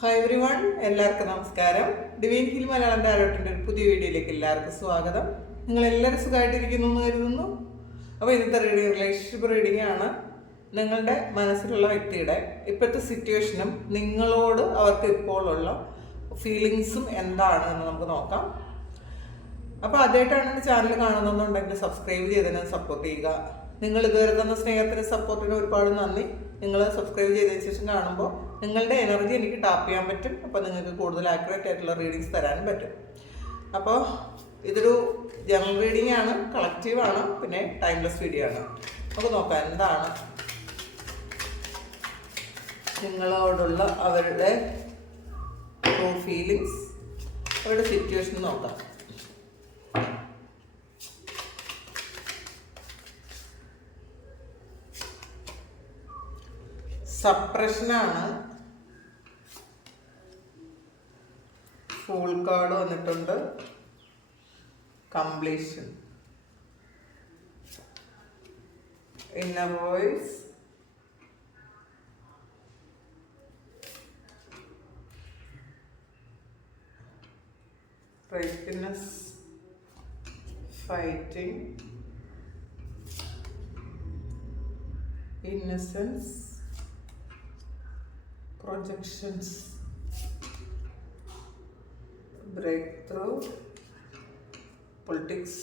Hi every one എല്ലാവർക്കും നമസ്കാരം. Divine hill Malayalam ഡയറക്ടറിന്റെ ഒരു പുതിയ വീഡിയോയിലേക്ക് എല്ലാവർക്കും സ്വാഗതം. നിങ്ങൾ എല്ലാവരും സുഖമായിട്ടിരിക്കുന്നു എന്ന് കരുതുന്നു. അപ്പോൾ ഇന്നത്തെ റീഡിങ് റിലേഷൻഷിപ്പ് റീഡിംഗ് ആണ് നിങ്ങളുടെ മനസ്സിലുള്ള വ്യക്തിയുടെ ഇപ്പോഴത്തെ സിറ്റുവേഷനും നിങ്ങളോട് അവർക്ക് ഇപ്പോഴുള്ള ഫീലിങ്സും എന്താണ് എന്ന് നമുക്ക് നോക്കാം. അപ്പോൾ ആദ്യമായിട്ടാണ് എന്റെ ചാനൽ കാണുന്നുണ്ടെങ്കിൽ സബ്സ്ക്രൈബ് ചെയ്തതിന് സപ്പോർട്ട് ചെയ്യുക. നിങ്ങൾ ഇതുവരെ തന്ന സ്നേഹത്തിന് സപ്പോർട്ടിന് ഒരുപാട് നന്ദി. നിങ്ങൾ സബ്സ്ക്രൈബ് ചെയ്തതിന് ശേഷം കാണുമ്പോൾ നിങ്ങളുടെ എനർജി എനിക്ക് ടാപ്പ് ചെയ്യാൻ പറ്റും. അപ്പോൾ നിങ്ങൾക്ക് കൂടുതൽ ആക്യുറേറ്റ് ആയിട്ടുള്ള റീഡിങ്സ് തരാനും പറ്റും. അപ്പോൾ ഇതൊരു ജനറൽ റീഡിംഗ് ആണ് കളക്റ്റീവ് ആണ് പിന്നെ ടൈംലെസ് വീഡിയോ ആണ്. നമുക്ക് നോക്കാം എന്താണ് നിങ്ങളോടുള്ള അവരുടെ ഫീലിങ്സ് അവരുടെ സിറ്റുവേഷൻ നോക്കാം. സപ്രഷനാണ് ഫുൾ കാർഡ് വന്നിട്ടുണ്ട്. Completion inner voice rightness fighting innocence. Projections breakthrough politics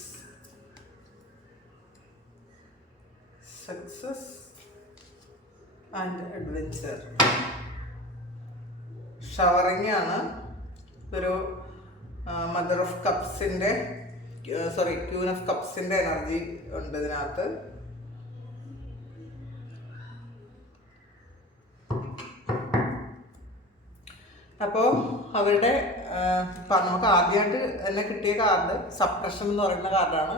success and adventure showering ആണ് ഒരു മദർ ഓഫ് കപ്സിന്റെ സോറി ക്യൂൻ ഓഫ് കപ്സിന്റെ എനർജി ഉണ്ട് ഇതിനകത്ത് അപ്പോൾ അവരുടെ നമുക്ക് ആദ്യമായിട്ട് എന്നെ കിട്ടിയ കാർഡ് സപ്രഷൻ എന്ന് പറയുന്ന കാർഡാണ്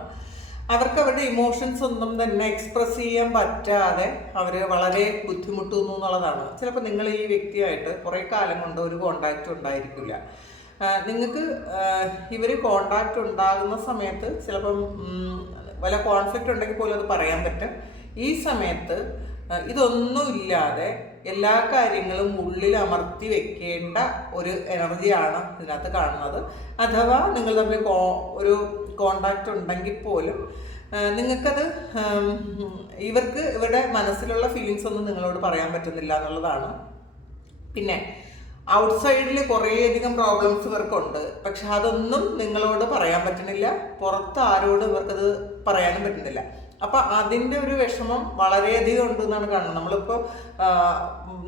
അവർക്ക് അവരുടെ ഇമോഷൻസ് ഒന്നും തന്നെ എക്സ്പ്രസ് ചെയ്യാൻ പറ്റാതെ അവർ വളരെ ബുദ്ധിമുട്ടുന്നു എന്നുള്ളതാണ്. ചിലപ്പോൾ നിങ്ങൾ ഈ വ്യക്തിയായിട്ട് കുറേ കാലം കൊണ്ട് ഒരു കോണ്ടാക്റ്റ് ഉണ്ടായിരിക്കില്ല. നിങ്ങൾക്ക് ഇവർ കോണ്ടാക്റ്റ് ഉണ്ടാകുന്ന സമയത്ത് ചിലപ്പം വല്ല കോൺഫ്ലിക്റ്റ് ഉണ്ടെങ്കിൽ പോലും അത് പറയാൻ പറ്റും. ഈ സമയത്ത് ഇതൊന്നുമില്ലാതെ എല്ലാ കാര്യങ്ങളും ഉള്ളിൽ അമർത്തി വെക്കേണ്ട ഒരു എനർജിയാണ് ഇതിനകത്ത് കാണുന്നത്. അഥവാ നിങ്ങൾ തമ്മിൽ കോ ഒരു കോണ്ടാക്റ്റ് ഉണ്ടെങ്കിൽ പോലും നിങ്ങൾക്കത് ഇവർക്ക് ഇവരുടെ മനസ്സിലുള്ള ഫീലിങ്സ് ഒന്നും നിങ്ങളോട് പറയാൻ പറ്റുന്നില്ല എന്നുള്ളതാണ്. പിന്നെ ഔട്ട്സൈഡിൽ കുറേയധികം പ്രോബ്ലംസ് ഇവർക്കുണ്ട്. പക്ഷെ അതൊന്നും നിങ്ങളോട് പറയാൻ പറ്റുന്നില്ല. പുറത്ത് ആരോടും ഇവർക്കത് പറയാനും പറ്റുന്നില്ല. അപ്പൊ അതിന്റെ ഒരു വിഷമം വളരെയധികം ഉണ്ട് എന്നാണ് കാണുന്നത് നമ്മളിപ്പോൾ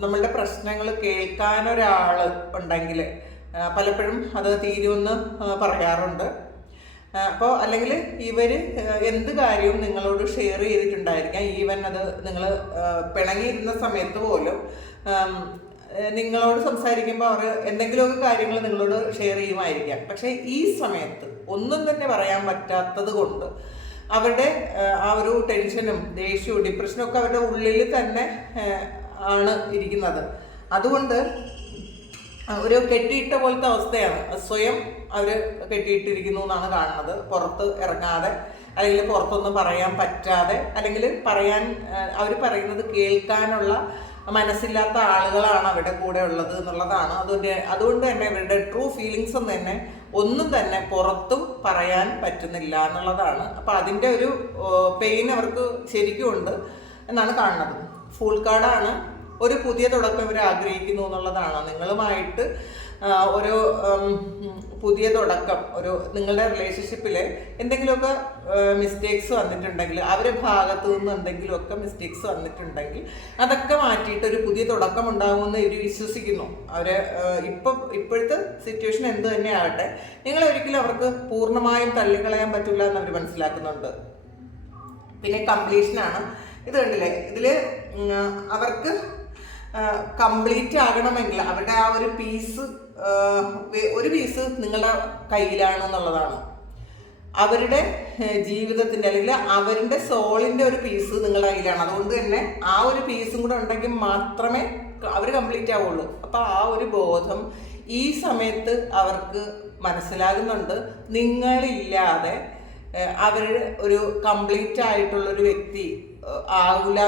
നമ്മളുടെ പ്രശ്നങ്ങൾ കേൾക്കാൻ ഒരാൾ ഉണ്ടെങ്കിൽ പലപ്പോഴും അത് തീരുമെന്ന് പറയാറുണ്ട്. അപ്പോൾ അല്ലെങ്കിൽ ഇവർ എന്ത് കാര്യവും നിങ്ങളോട് ഷെയർ ചെയ്തിട്ടുണ്ടായിരിക്കാം. ഈവൻ അത് നിങ്ങൾ പിണങ്ങിയിരുന്ന സമയത്ത് പോലും നിങ്ങളോട് സംസാരിക്കുമ്പോൾ അവർ എന്തെങ്കിലുമൊക്കെ കാര്യങ്ങൾ നിങ്ങളോട് ഷെയർ ചെയ്യുമായിരിക്കാം. പക്ഷേ ഈ സമയത്ത് ഒന്നും തന്നെ പറയാൻ പറ്റാത്തത് കൊണ്ട് അവരുടെ ആ ഒരു ടെൻഷനും ദേഷ്യവും ഡിപ്രഷനും ഒക്കെ അവരുടെ ഉള്ളിൽ തന്നെ ആണ് ഇരിക്കുന്നത്. അതുകൊണ്ട് ഒരു കെട്ടിയിട്ട പോലത്തെ അവസ്ഥയാണ്. സ്വയം അവർ കെട്ടിയിട്ടിരിക്കുന്നു എന്നാണ് കാണുന്നത്. പുറത്ത് ഇറങ്ങാതെ അല്ലെങ്കിൽ പുറത്തൊന്നും പറയാൻ പറ്റാതെ അല്ലെങ്കിൽ പറയാൻ അവർ പറയുന്നത് കേൾക്കാനുള്ള മനസ്സില്ലാത്ത ആളുകളാണ് അവരുടെ കൂടെ ഉള്ളത് എന്നുള്ളതാണ്. അതുകൊണ്ട് അതുകൊണ്ട് തന്നെ ഇവരുടെ ട്രൂ ഫീലിങ്സ് ഒന്നും തന്നെ ഒന്നും തന്നെ പുറത്തും പറയാൻ പറ്റുന്നില്ല എന്നുള്ളതാണ്. അപ്പം അതിന്റെ ഒരു പെയിൻ അവർക്ക് ശരിക്കും ഉണ്ട് എന്നാണ് കാണുന്നത്. ഫുൾ കാർഡാണ് ഒരു പുതിയ തുടക്കം ഇവർ ആഗ്രഹിക്കുന്നു എന്നുള്ളതാണ്. നിങ്ങളുമായിട്ട് ഒരു പുതിയ തുടക്കം ഒരു നിങ്ങളുടെ റിലേഷൻഷിപ്പിൽ എന്തെങ്കിലുമൊക്കെ മിസ്റ്റേക്സ് വന്നിട്ടുണ്ടെങ്കിൽ അവരെ ഭാഗത്തു നിന്ന് എന്തെങ്കിലുമൊക്കെ മിസ്റ്റേക്സ് വന്നിട്ടുണ്ടെങ്കിൽ അതൊക്കെ മാറ്റിയിട്ട് ഒരു പുതിയ തുടക്കം ഉണ്ടാകുമെന്ന് ഇവർ വിശ്വസിക്കുന്നു. അവർ ഇപ്പം ഇപ്പോഴത്തെ സിറ്റുവേഷൻ എന്ത് തന്നെ ആകട്ടെ നിങ്ങൾ ഒരിക്കലും അവർക്ക് പൂർണമായും തള്ളിക്കളയാൻ പറ്റില്ല എന്ന് അവർ മനസ്സിലാക്കുന്നുണ്ട്. പിന്നെ കംപ്ലീഷനാണ് ഇത് കണ്ടില്ലേ? ഇതിൽ അവർക്ക് കംപ്ലീറ്റ് ആകണമെങ്കിൽ അവരുടെ ആ ഒരു പീസ് ഒരു പീസ് നിങ്ങളുടെ കയ്യിലാണ് എന്നുള്ളതാണ് അവരുടെ ജീവിതത്തിന്റെ അല്ലെങ്കിൽ അവരുടെ സോളിന്റെ ഒരു പീസ് നിങ്ങളുടെ കയ്യിലാണ്. അതുകൊണ്ട് തന്നെ ആ ഒരു പീസും കൂടെ ഉണ്ടെങ്കിൽ മാത്രമേ അവർ കംപ്ലീറ്റ് ആവുള്ളൂ. അപ്പോൾ ആ ഒരു ബോധം ഈ സമയത്ത് അവർക്ക് മനസ്സിലാകുന്നുണ്ട്. നിങ്ങളില്ലാതെ അവർ ഒരു കംപ്ലീറ്റ് ആയിട്ടുള്ളൊരു വ്യക്തി ഏഹ്,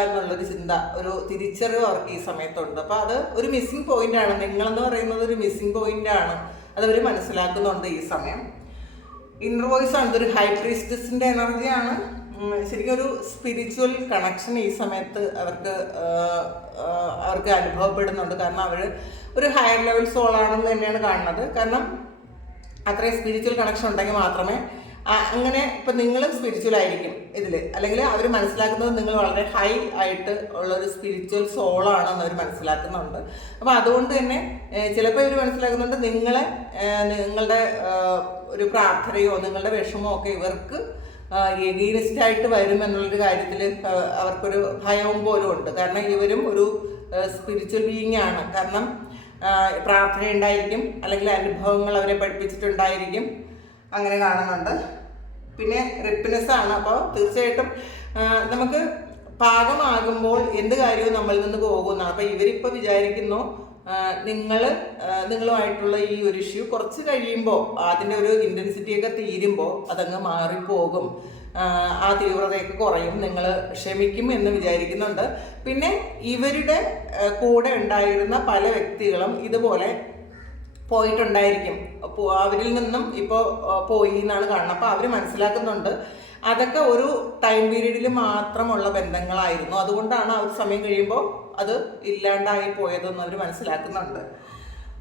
എന്നുള്ളൊരു ചിന്ത ഒരു തിരിച്ചറിവ് അവർക്ക് ഈ സമയത്തുണ്ട്. അപ്പോൾ അത് ഒരു പോയിന്റ് ആണ്. നിങ്ങളെന്ന് പറയുന്നത് ഒരു പോയിന്റ് ആണ്. അതവർ മനസ്സിലാക്കുന്നുണ്ട് ഈ സമയം. ഇന്നർ വോയിസ് ആണ്. ഇതൊരു ഹൈ പ്രീസ്റ്റസിന്റെ എനർജിയാണ് ശരിക്കും ഒരു സ്പിരിച്വൽ കണക്ഷൻ ഈ സമയത്ത് അവർക്ക് അവർക്ക് അനുഭവപ്പെടുന്നുണ്ട്. കാരണം അവർ ഒരു ഹയർ ലെവൽ സോളാണെന്ന് തന്നെയാണ് കാണുന്നത്. കാരണം അത്രയും സ്പിരിച്വൽ കണക്ഷൻ ഉണ്ടെങ്കിൽ മാത്രമേ അങ്ങനെ ഇപ്പം നിങ്ങളും സ്പിരിച്വൽ ആയിരിക്കും ഇതിൽ അല്ലെങ്കിൽ അവർ മനസ്സിലാക്കുന്നത് നിങ്ങൾ വളരെ ഹൈ ആയിട്ട് ഉള്ള ഒരു സ്പിരിച്വൽ സോളാണെന്ന് അവർ മനസ്സിലാക്കുന്നുണ്ട്. അപ്പോൾ അതുകൊണ്ട് തന്നെ ചിലപ്പോൾ ഇവർ മനസ്സിലാക്കുന്നുണ്ട് നിങ്ങളെ നിങ്ങളുടെ ഒരു പ്രാർത്ഥനയോ നിങ്ങളുടെ വിഷമോ ഒക്കെ ഇവർക്ക് എഗീനിസ്റ്റ് ആയിട്ട് വരും എന്നുള്ളൊരു കാര്യത്തിൽ അവർക്കൊരു ഭയവും പോലും ഉണ്ട്. കാരണം ഇവരും ഒരു സ്പിരിച്വൽ ബീയിങ് ആണ്. കാരണം പ്രാർത്ഥന ഉണ്ടായിരിക്കും അല്ലെങ്കിൽ അനുഭവങ്ങൾ അവരെ പഠിപ്പിച്ചിട്ടുണ്ടായിരിക്കും. അങ്ങനെ കാണുന്നുണ്ട്. പിന്നെ റിപ്പിനെസ് ആണ് അപ്പോൾ തീർച്ചയായിട്ടും നമുക്ക് പാകമാകുമ്പോൾ എന്ത് കാര്യവും നമ്മളിൽ നിന്ന് പോകുന്ന. അപ്പോൾ ഇവരിപ്പോൾ വിചാരിക്കുന്നു നിങ്ങൾ നിങ്ങളുമായിട്ടുള്ള ഈ ഒരു ഇഷ്യൂ കുറച്ച് കഴിയുമ്പോൾ അതിന്റെ ഒരു ഇന്റൻസിറ്റിയൊക്കെ തീരുമ്പോൾ അതങ്ങ് മാറിപ്പോകും. ആ തീവ്രതയൊക്കെ കുറയും. നിങ്ങൾ ക്ഷമിക്കും എന്ന് വിചാരിക്കുന്നുണ്ട്. പിന്നെ ഇവരുടെ കൂടെ ഉണ്ടായിരുന്ന പല വ്യക്തികളും ഇതുപോലെ പോയിട്ടുണ്ടായിരിക്കും. അവരിൽ നിന്നും ഇപ്പോൾ പോയി എന്നാണ് കാണുന്നത്. അപ്പോൾ അവർ മനസ്സിലാക്കുന്നുണ്ട്. അതൊക്കെ ഒരു ടൈം പീരീഡിൽ മാത്രമുള്ള ബന്ധങ്ങളായിരുന്നു. അതുകൊണ്ടാണ് ആ ഒരു സമയം കഴിയുമ്പോൾ അത് ഇല്ലാണ്ടായി പോയതെന്ന് അവർ മനസ്സിലാക്കുന്നുണ്ട്.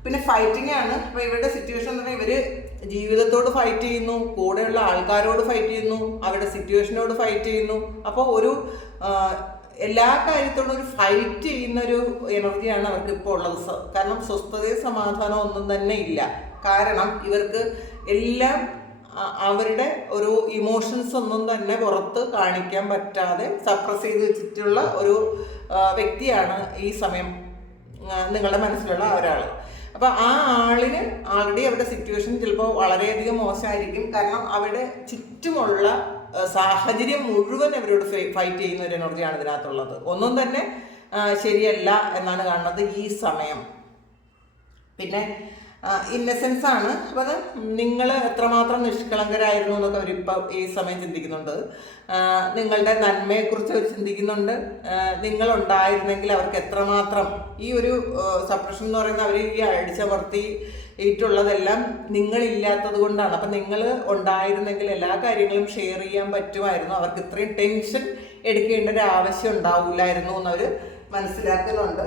പിന്നെ ഫൈറ്റിംഗ് ആണ്. അപ്പോൾ ഇവരുടെ സിറ്റുവേഷൻ എന്ന് പറഞ്ഞാൽ ഇവർ ജീവിതത്തോട് ഫൈറ്റ് ചെയ്യുന്നു കൂടെയുള്ള ആൾക്കാരോട് ഫൈറ്റ് ചെയ്യുന്നു അവരുടെ സിറ്റുവേഷനോട് ഫൈറ്റ് ചെയ്യുന്നു. അപ്പോൾ ഒരു എല്ലാ കാര്യത്തോടും ഒരു ഫൈറ്റ് ചെയ്യുന്ന ഒരു എനർജിയാണ് അവർക്ക് ഇപ്പോൾ ഉള്ളത് കാരണം സ്വസ്ഥതയും സമാധാനവും ഒന്നും തന്നെ ഇല്ല. കാരണം ഇവർക്ക് എല്ലാം അവരുടെ ഒരു ഇമോഷൻസ് ഒന്നും തന്നെ പുറത്ത് കാണിക്കാൻ പറ്റാതെ സപ്രസ് ചെയ്ത് വെച്ചിട്ടുള്ള ഒരു വ്യക്തിയാണ് ഈ സമയം നിങ്ങളുടെ മനസ്സിലുള്ള ഒരാൾ അപ്പോൾ ആ ആളിന് ആൾറെഡി അവരുടെ സിറ്റുവേഷൻ ചിലപ്പോൾ വളരെയധികം മോശമായിരിക്കും. കാരണം അവരുടെ ചുറ്റുമുള്ള സാഹചര്യം മുഴുവൻ അവരോട് ഫൈറ്റ് ചെയ്യുന്ന ഒരു എനർജിയാണ് ഇതിനകത്തുള്ളത്. ഒന്നും തന്നെ ശരിയല്ല എന്നാണ് കാണുന്നത് ഈ സമയം. പിന്നെ ഇന്നസെൻസ് ആണ്. അപ്പോൾ അത് നിങ്ങൾ എത്രമാത്രം നിഷ്കളങ്കരായിരുന്നു എന്നൊക്കെ അവരിപ്പോൾ ഈ സമയം ചിന്തിക്കുന്നുണ്ട്. നിങ്ങളുടെ നന്മയെ കുറിച്ച് അവർ ചിന്തിക്കുന്നുണ്ട്. നിങ്ങൾ ഉണ്ടായിരുന്നെങ്കിൽ അവർക്ക് എത്രമാത്രം ഈ ഒരു സപ്രഷൻ എന്ന് പറയുന്ന അവർ ഈ അടിച്ചമർത്തി ഇട്ടുള്ളതെല്ലാം നിങ്ങളില്ലാത്തത് കൊണ്ടാണ്. അപ്പം നിങ്ങൾ ഉണ്ടായിരുന്നെങ്കിൽ എല്ലാ കാര്യങ്ങളും ഷെയർ ചെയ്യാൻ പറ്റുമായിരുന്നു. അവർക്ക് ഇത്രയും ടെൻഷൻ എടുക്കേണ്ട ഒരു ആവശ്യം ഉണ്ടാവില്ലായിരുന്നു എന്നവർ മനസ്സിലാക്കുന്നുണ്ട്.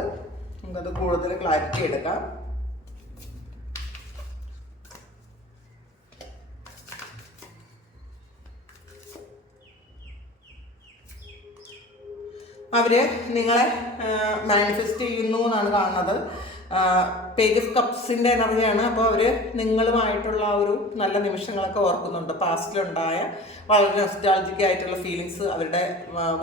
നമുക്കത് കൂടുതൽ ക്ലാരിറ്റി എടുക്കാം. അവർ നിങ്ങളെ മാനിഫെസ്റ്റ് ചെയ്യുന്നു എന്നാണ് കാണുന്നത്. പേജ് ഓഫ് കപ്സിന്റെ എനർജിയാണ്. അപ്പോൾ അവർ നിങ്ങളുമായിട്ടുള്ള ആ ഒരു നല്ല നിമിഷങ്ങളൊക്കെ ഓർക്കുന്നുണ്ട്. പാസ്റ്റിലുണ്ടായ വളരെ നൊസ്റ്റാൾജിക് ആയിട്ടുള്ള ഫീലിങ്സ് അവരുടെ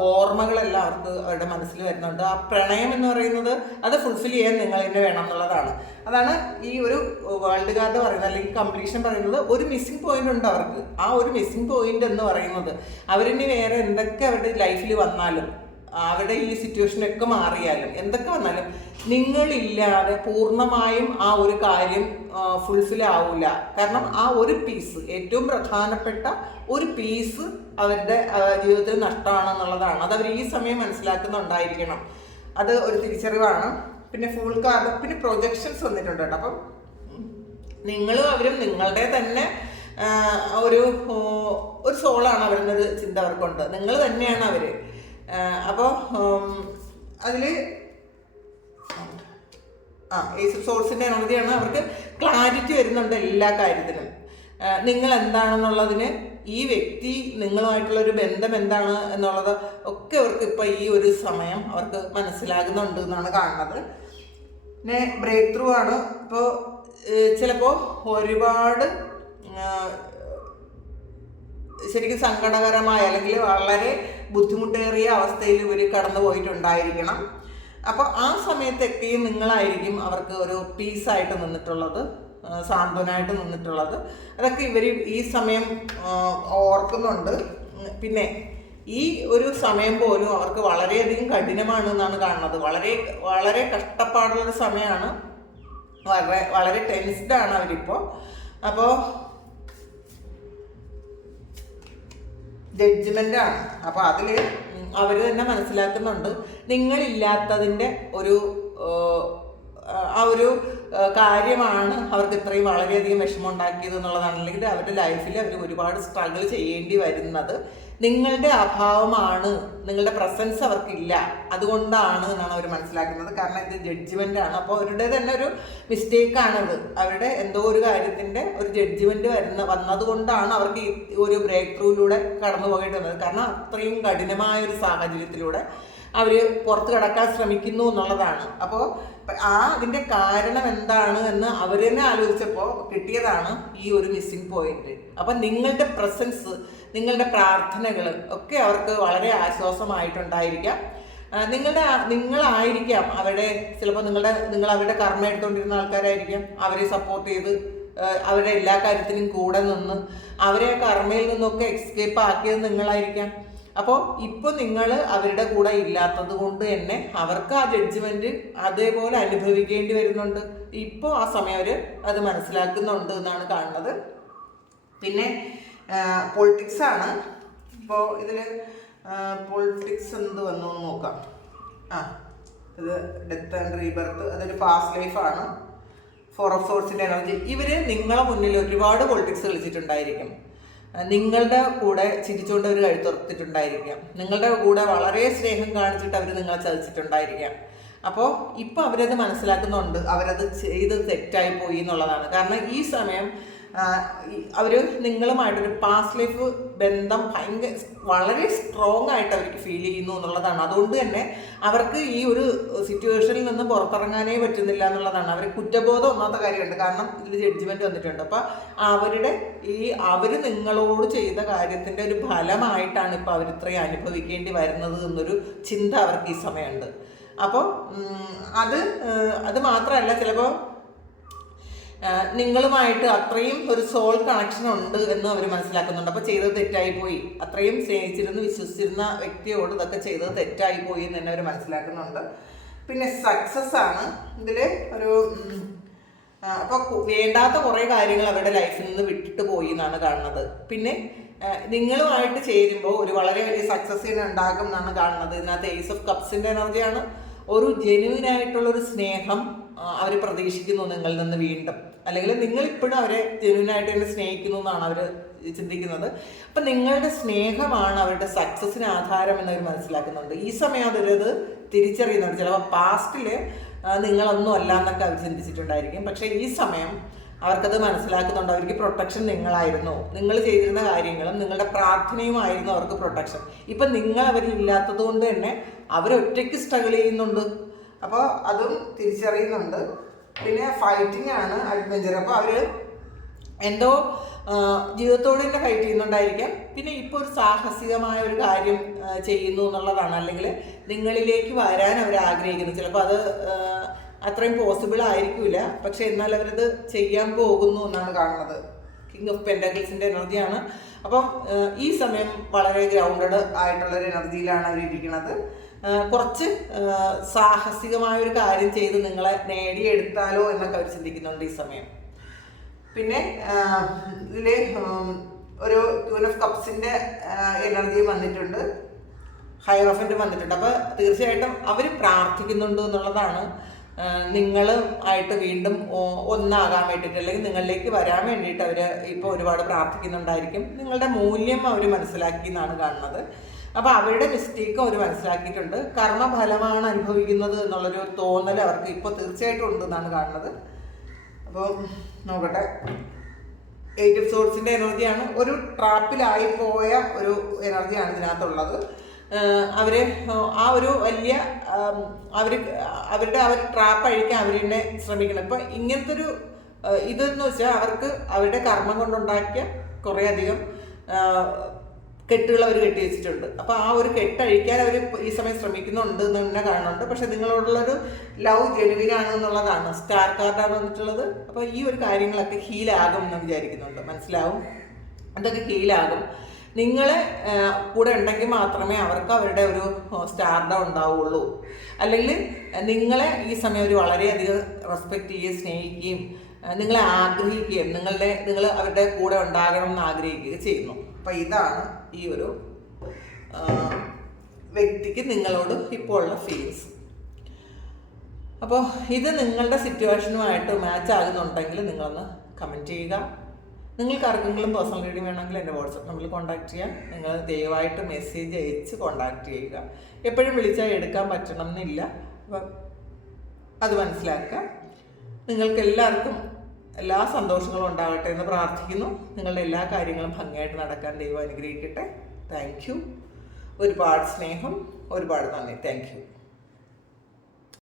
ഓർമ്മകളെല്ലാം അവർക്ക് അവരുടെ മനസ്സിൽ വരുന്നുണ്ട്. ആ പ്രണയം എന്ന് പറയുന്നത് അത് ഫുൾഫിൽ ചെയ്യാൻ നിങ്ങൾ തന്നെ വേണം എന്നുള്ളതാണ്. അതാണ് ഈ ഒരു വേൾഡ് കാർഡ് പറയുന്നത് അല്ലെങ്കിൽ കംപ്ലീഷൻ പറയുന്നത് ഒരു മിസ്സിംഗ് പോയിന്റ് ഉണ്ട് അവർക്ക്. ആ ഒരു മിസ്സിംഗ് പോയിന്റ് എന്ന് പറയുന്നത് അവരിനി വേറെ എന്തൊക്കെ അവരുടെ ലൈഫിൽ വന്നാലും അവരുടെ ഈ സിറ്റുവേഷനൊക്കെ മാറിയാലും എന്തൊക്കെ വന്നാലും നിങ്ങളില്ലാതെ പൂർണമായും ആ ഒരു കാര്യം ഫുൾഫിൽ ആവില്ല കാരണം ആ ഒരു പീസ് ഏറ്റവും പ്രധാനപ്പെട്ട ഒരു പീസ് അവരുടെ ജീവിതത്തിൽ നഷ്ടമാണെന്നുള്ളതാണ്. അത് അവർ ഈ സമയം മനസ്സിലാക്കുന്നുണ്ടായിരിക്കണം. അത് ഒരു തിരിച്ചറിവാണ്. പിന്നെ ഫുൾ കാർഡ് പിന്നെ പ്രൊജക്ഷൻസ് വന്നിട്ടുണ്ട് കേട്ടോ. അപ്പം നിങ്ങളും അവരും നിങ്ങളുടെ തന്നെ ഒരു ഒരു സോളാണ് അവരുടെ ചിന്ത അവർക്കുണ്ട്. നിങ്ങൾ തന്നെയാണ് അവർ അപ്പോൾ അതിൽ ആ ഏസ് സോഴ്സിന്റെ അനുമതിയാണ് അവർക്ക് ക്ലാരിറ്റി വരുന്നുണ്ട് എല്ലാ കാര്യത്തിനും. നിങ്ങൾ എന്താണെന്നുള്ളതിന് ഈ വ്യക്തി നിങ്ങളുമായിട്ടുള്ള ഒരു ബന്ധം എന്താണ് എന്നുള്ളത് ഒക്കെ അവർക്ക് ഇപ്പോൾ ഈ ഒരു സമയം അവർക്ക് മനസ്സിലാകുന്നുണ്ട് എന്നാണ് കാണുന്നത്. പിന്നെ ബ്രേക്ക് ത്രൂ ആണ് ഇപ്പോൾ ചിലപ്പോൾ ഒരുപാട് ശരിക്കും സങ്കടകരമായ അല്ലെങ്കിൽ വളരെ ബുദ്ധിമുട്ടേറിയ അവസ്ഥയിൽ ഇവർ കടന്നു പോയിട്ടുണ്ടായിരിക്കണം. അപ്പോൾ ആ സമയത്തൊക്കെയും നിങ്ങളായിരിക്കും അവർക്ക് ഒരു പീസായിട്ട് നിന്നിട്ടുള്ളത് സാന്ത്വനായിട്ട് നിന്നിട്ടുള്ളത്. അതൊക്കെ ഇവർ ഈ സമയം ഓർക്കുന്നുണ്ട്. പിന്നെ ഈ ഒരു സമയം പോലും അവർക്ക് വളരെയധികം കഠിനമാണ് എന്നാണ് കാണുന്നത്. വളരെ വളരെ കഷ്ടപ്പാടുള്ള സമയമാണ്. വളരെ വളരെ ടെൻസ്ഡാണ് അവരിപ്പോൾ അപ്പോൾ ജഡ്ജ്മെന്റ് ആണ്. അപ്പോൾ അതിൽ അവർ തന്നെ മനസ്സിലാക്കുന്നുണ്ട്. നിങ്ങളില്ലാത്തതിന്റെ ഒരു ആ ഒരു കാര്യമാണ് അവർക്ക് ഇത്രയും വളരെയധികം വിഷമം ഉണ്ടാക്കിയത് എന്നുള്ളതാണ്. അല്ലെങ്കിൽ അവരുടെ ലൈഫിൽ അവർ ഒരുപാട് സ്ട്രഗിൾ ചെയ്യേണ്ടി വരുന്നത്. നിങ്ങളുടെ അഭാവമാണ് നിങ്ങളുടെ പ്രസൻസ് അവർക്കില്ല. അതുകൊണ്ടാണ് എന്നാണ് അവർ മനസ്സിലാക്കുന്നത്. കാരണം ഇത് ജഡ്ജ്മെന്റ് ആണ്. അപ്പോൾ അവരുടെ തന്നെ ഒരു മിസ്റ്റേക്കാണത് അവരുടെ എന്തോ ഒരു കാര്യത്തിന്റെ ഒരു ജഡ്ജ്മെന്റ് വരുന്ന വന്നതുകൊണ്ടാണ് അവർക്ക് ഈ ഒരു ബ്രേക്ക് ത്രൂയിലൂടെ കടന്നു പോകേണ്ടി വന്നത്. കാരണം അത്രയും കഠിനമായ ഒരു സാഹചര്യത്തിലൂടെ അവർ പുറത്ത് കിടക്കാൻ ശ്രമിക്കുന്നു എന്നുള്ളതാണ്. അപ്പോൾ ആ അതിന്റെ കാരണം എന്താണ് എന്ന് അവർ തന്നെ ആലോചിച്ചപ്പോൾ കിട്ടിയതാണ് ഈ ഒരു മിസ്സിംഗ് പോയിന്റ് അപ്പം നിങ്ങളുടെ പ്രസൻസ് നിങ്ങളുടെ പ്രാർത്ഥനകൾ ഒക്കെ അവർക്ക് വളരെ ആശ്വാസമായിട്ടുണ്ടായിരിക്കാം. നിങ്ങളുടെ നിങ്ങളായിരിക്കാം അവരുടെ ചിലപ്പോൾ നിങ്ങളുടെ നിങ്ങൾ അവരുടെ കർമ്മ എടുത്തുകൊണ്ടിരുന്ന ആൾക്കാരായിരിക്കാം അവരെ സപ്പോർട്ട് ചെയ്ത് അവരുടെ എല്ലാ കാര്യത്തിനും കൂടെ നിന്ന് അവരെ കർമ്മയിൽ നിന്നൊക്കെ എക്സ്കേപ്പ് ആക്കിയത് നിങ്ങളായിരിക്കാം. അപ്പോൾ ഇപ്പോൾ നിങ്ങൾ അവരുടെ കൂടെ ഇല്ലാത്തത് കൊണ്ട് തന്നെ അവർക്ക് ആ ജഡ്ജ്മെന്റ് അതേപോലെ അനുഭവിക്കേണ്ടി വരുന്നുണ്ട്. ഇപ്പോൾ ആ സമയം അവർ അത് മനസ്സിലാക്കുന്നുണ്ട് എന്നാണ് കാണുന്നത്. പിന്നെ പൊളിറ്റിക്സ് ആണ്. ഇപ്പോൾ ഇതിൽ പൊളിറ്റിക്സ് എന്ത് വന്നു നോക്കാം. ആ ഇത് ഡെത്ത് ആൻഡ് റീബർത്ത് അതൊരു ഫാസ്റ്റ് ലൈഫാണ് ഫോർ ഓഫ് സോഴ്സിന്റെ എനർജി ഇവർ നിങ്ങളെ മുന്നിൽ ഒരുപാട് പൊളിറ്റിക്സ് കളിച്ചിട്ടുണ്ടായിരിക്കും. നിങ്ങളുടെ കൂടെ ചിരിച്ചുകൊണ്ട് അവർ കഴുത്തുറത്തിട്ടുണ്ടായിരിക്കാം നിങ്ങളുടെ കൂടെ വളരെ സ്നേഹം കാണിച്ചിട്ട് അവർ നിങ്ങളെ ചതിച്ചിട്ടുണ്ടായിരിക്കാം. അപ്പോൾ ഇപ്പോൾ അവരത് മനസ്സിലാക്കുന്നുണ്ട്. അവരത് ചെയ്ത് തെറ്റായി പോയി എന്നുള്ളതാണ്. കാരണം ഈ സമയം അവർ നിങ്ങളുമായിട്ടൊരു പാസ്റ്റ് ലൈഫ് ബന്ധം ഭയങ്കര വളരെ സ്ട്രോങ് ആയിട്ട് അവർക്ക് ഫീൽ ചെയ്യുന്നു എന്നുള്ളതാണ്. അതുകൊണ്ട് തന്നെ അവർക്ക് ഈ ഒരു സിറ്റുവേഷനിൽ നിന്ന് പുറത്തിറങ്ങാനേ പറ്റുന്നില്ല എന്നുള്ളതാണ്. അവർ കുറ്റബോധം ഒന്നാത്ത കാര്യമുണ്ട്. കാരണം ഇതിൽ ജഡ്ജ്മെന്റ് വന്നിട്ടുണ്ട്. അപ്പോൾ അവരുടെ ഈ അവർ നിങ്ങളോട് ചെയ്ത കാര്യത്തിന്റെ ഒരു ഫലമായിട്ടാണ് ഇപ്പോൾ അവർ ഇത്രയും അനുഭവിക്കേണ്ടി വരുന്നത് എന്നൊരു ചിന്ത അവർക്ക് ഈ സമയമുണ്ട്. അപ്പോൾ അത് അത് മാത്രമല്ല ചിലപ്പോൾ നിങ്ങളുമായിട്ട് അത്രയും ഒരു സോൾ കണക്ഷൻ ഉണ്ട് എന്ന് അവർ മനസ്സിലാക്കുന്നുണ്ട്. അപ്പോൾ ചെയ്തത് തെറ്റായി പോയി. അത്രയും സ്നേഹിച്ചിരുന്ന് വിശ്വസിച്ചിരുന്ന വ്യക്തിയോട് ഇതൊക്കെ ചെയ്തത് തെറ്റായി പോയി എന്ന് തന്നെ അവർ മനസ്സിലാക്കുന്നുണ്ട്. പിന്നെ സക്സസ് ആണ്. ഇതിൽ ഒരു അപ്പൊ അപ്പോൾ വേണ്ടാത്ത കുറേ കാര്യങ്ങൾ അവരുടെ ലൈഫിൽ നിന്ന് വിട്ടിട്ട് പോയി എന്നാണ് കാണുന്നത്. പിന്നെ നിങ്ങളുമായിട്ട് ചേരുമ്പോൾ ഒരു വളരെ വലിയ സക്സസ് തന്നെ ഉണ്ടാകും എന്നാണ് കാണുന്നത്. ഇതിനകത്ത് ഏസ് ഓഫ് കപ്സിന്റെ എനർജിയാണ് ഒരു ജെന്യൂൻ ആയിട്ടുള്ള ഒരു സ്നേഹം അവർ പ്രതീക്ഷിക്കുന്നു നിങ്ങളിൽ നിന്ന് വീണ്ടും. അല്ലെങ്കിൽ നിങ്ങൾ ഇപ്പോഴും അവരെ ജെന്യൂൻ ആയിട്ട് തന്നെ സ്നേഹിക്കുന്നു എന്നാണ് അവർ ചിന്തിക്കുന്നത്. അപ്പം നിങ്ങളുടെ സ്നേഹമാണ് അവരുടെ സക്സസിന് ആധാരം എന്നവർ മനസ്സിലാക്കുന്നുണ്ട്. ഈ സമയം അവരത് തിരിച്ചറിയുന്നുണ്ട്. ചിലപ്പോൾ പാസ്റ്റിൽ നിങ്ങളൊന്നും അല്ല എന്നൊക്കെ അവർ ചിന്തിച്ചിട്ടുണ്ടായിരിക്കും. പക്ഷേ ഈ സമയം അവർക്കത് മനസ്സിലാക്കുന്നുണ്ട്. അവർക്ക് പ്രൊട്ടക്ഷൻ നിങ്ങളായിരുന്നു. നിങ്ങൾ ചെയ്തിരുന്ന കാര്യങ്ങളും നിങ്ങളുടെ പ്രാർത്ഥനയുമായിരുന്നു അവർക്ക് പ്രൊട്ടക്ഷൻ ഇപ്പം നിങ്ങൾ അവരിൽ ഇല്ലാത്തത് കൊണ്ട് തന്നെ അവരൊറ്റയ്ക്ക് സ്ട്രഗിൾ ചെയ്യുന്നുണ്ട്. അപ്പോൾ അതും തിരിച്ചറിയുന്നുണ്ട്. പിന്നെ ഫൈറ്റിംഗ് ആണ് അഡ്വഞ്ചർ അപ്പോൾ അവർ എന്തോ ജീവിതത്തോടെ തന്നെ ഫൈറ്റ് ചെയ്യുന്നുണ്ടായിരിക്കാം. പിന്നെ ഇപ്പോൾ ഒരു സാഹസികമായ ഒരു കാര്യം ചെയ്യുന്നു എന്നുള്ളതാണ്. അല്ലെങ്കിൽ നിങ്ങളിലേക്ക് വരാൻ അവർ ആഗ്രഹിക്കുന്നു. ചിലപ്പോൾ അത് അത്രയും പോസിബിൾ ആയിരിക്കില്ല പക്ഷെ എന്നാൽ അവരത് ചെയ്യാൻ പോകുന്നു എന്നാണ് കാണുന്നത്. കിങ് ഓഫ് പെൻഡഗിൾസിന്റെ എനർജിയാണ് അപ്പം ഈ സമയം വളരെ ഗ്രൗണ്ടഡ് ആയിട്ടുള്ളൊരു എനർജിയിലാണ് ആ, കുറച്ച് സാഹസികമായ ഒരു കാര്യം ചെയ്ത് നിങ്ങളെ നേടിയെടുത്താലോ എന്നൊക്കെ അവർ ചിന്തിക്കുന്നുണ്ട് ഈ സമയം. പിന്നെ ഇതിൽ ഒരു ക്യൂൻ ഓഫ് കപ്സിന്റെ എനർജി വന്നിട്ടുണ്ട്. ഹൈറോഫന്റ് വന്നിട്ടുണ്ട്. അപ്പോൾ തീർച്ചയായിട്ടും അവർ പ്രാർത്ഥിക്കുന്നുണ്ട് എന്നുള്ളതാണ് നിങ്ങൾ ആയിട്ട് വീണ്ടും ഒന്നാകാൻ വേണ്ടിയിട്ട് അല്ലെങ്കിൽ നിങ്ങളിലേക്ക് വരാൻ വേണ്ടിയിട്ട് അവർ ഇപ്പോൾ ഒരുപാട് പ്രാർത്ഥിക്കുന്നുണ്ടായിരിക്കും. നിങ്ങളുടെ മൂല്യം അവർ മനസ്സിലാക്കി എന്നാണ് കാണുന്നത്. അപ്പോൾ അവരുടെ മിസ്റ്റേക്ക് അവർ മനസ്സിലാക്കിയിട്ടുണ്ട്. കർമ്മഫലമാണ് അനുഭവിക്കുന്നത് എന്നുള്ളൊരു തോന്നൽ അവർക്ക് ഇപ്പോൾ തീർച്ചയായിട്ടും ഉണ്ടെന്നാണ് കാണുന്നത്. അപ്പോൾ നോക്കട്ടെ. എയ്റ്റ് ഓഫ് സോഴ്സിന്റെ എനർജിയാണ് ഒരു ട്രാപ്പിലായി പോയ ഒരു എനർജിയാണ് ഇതിനകത്തുള്ളത്. അവരെ ആ ഒരു വലിയ അവർ അവരുടെ ആ ഒരു ട്രാപ്പ് അഴിക്കാൻ അവർ തന്നെ ശ്രമിക്കണം ഇപ്പം ഇങ്ങനത്തെ ഒരു ഇതെന്ന് വെച്ചാൽ അവർക്ക് അവരുടെ കർമ്മം കൊണ്ടുണ്ടാക്കിയ കുറേയധികം കെട്ടുകൾ അവർ കെട്ടി വെച്ചിട്ടുണ്ട്. അപ്പോൾ ആ ഒരു കെട്ടഴിക്കാൻ അവർ ഈ സമയം ശ്രമിക്കുന്നുണ്ട് എന്ന് തന്നെ കാണുന്നുണ്ട്. പക്ഷെ നിങ്ങളോടുള്ളൊരു ലവ് ജെനുവിനാണ് എന്നുള്ളതാണ്. സ്റ്റാർ കാർഡാണ് വന്നിട്ടുള്ളത്. അപ്പോൾ ഈ ഒരു കാര്യങ്ങളൊക്കെ ഹീലാകും എന്ന് വിചാരിക്കുന്നുണ്ട്. മനസ്സിലാവും? അതൊക്കെ ഹീലാകും നിങ്ങളെ കൂടെ ഉണ്ടെങ്കിൽ മാത്രമേ അവർക്ക് അവരുടെ ഒരു സ്റ്റാർഡ ഉണ്ടാവുള്ളൂ. അല്ലെങ്കിൽ നിങ്ങളെ ഈ സമയം അവർ വളരെയധികം റെസ്പെക്റ്റ് ചെയ്യുകയും സ്നേഹിക്കുകയും നിങ്ങളെ ആഗ്രഹിക്കുകയും നിങ്ങളുടെ നിങ്ങൾ അവരുടെ കൂടെ ഉണ്ടാകണം എന്ന് ആഗ്രഹിക്കുകയും ചെയ്യുന്നു. അപ്പോൾ ഇതാണ് ഈ ഒരു വ്യക്തിക്ക് നിങ്ങളോട് ഇപ്പോൾ ഉള്ള ഫീൽസ് അപ്പോൾ ഇത് നിങ്ങളുടെ സിറ്റുവേഷനുമായിട്ട് മാച്ച് ആകുന്നുണ്ടെങ്കിൽ നിങ്ങളൊന്ന് കമന്റ് ചെയ്യുക. നിങ്ങൾക്ക് ആർക്കെങ്കിലും പേഴ്സണൽ റീഡിംഗ് വേണമെങ്കിൽ എന്റെ വാട്സപ്പ് നമ്പറിൽ കോൺടാക്ട് ചെയ്യാം. നിങ്ങൾ ദയവായിട്ട് മെസ്സേജ് അയച്ച് കോൺടാക്ട് ചെയ്യുക. എപ്പോഴും വിളിച്ചാൽ എടുക്കാൻ പറ്റണം എന്നില്ല. അപ്പം അത് മനസ്സിലാക്കുക. നിങ്ങൾക്ക് എല്ലാവർക്കും എല്ലാ സന്തോഷങ്ങളും ഉണ്ടാകട്ടെ എന്ന് പ്രാർത്ഥിക്കുന്നു. നിങ്ങളുടെ എല്ലാ കാര്യങ്ങളും ഭംഗിയായിട്ട് നടക്കാൻ ദൈവം അനുഗ്രഹിക്കട്ടെ. താങ്ക് യു ഒരുപാട് സ്നേഹം ഒരുപാട് നന്ദി. Thank you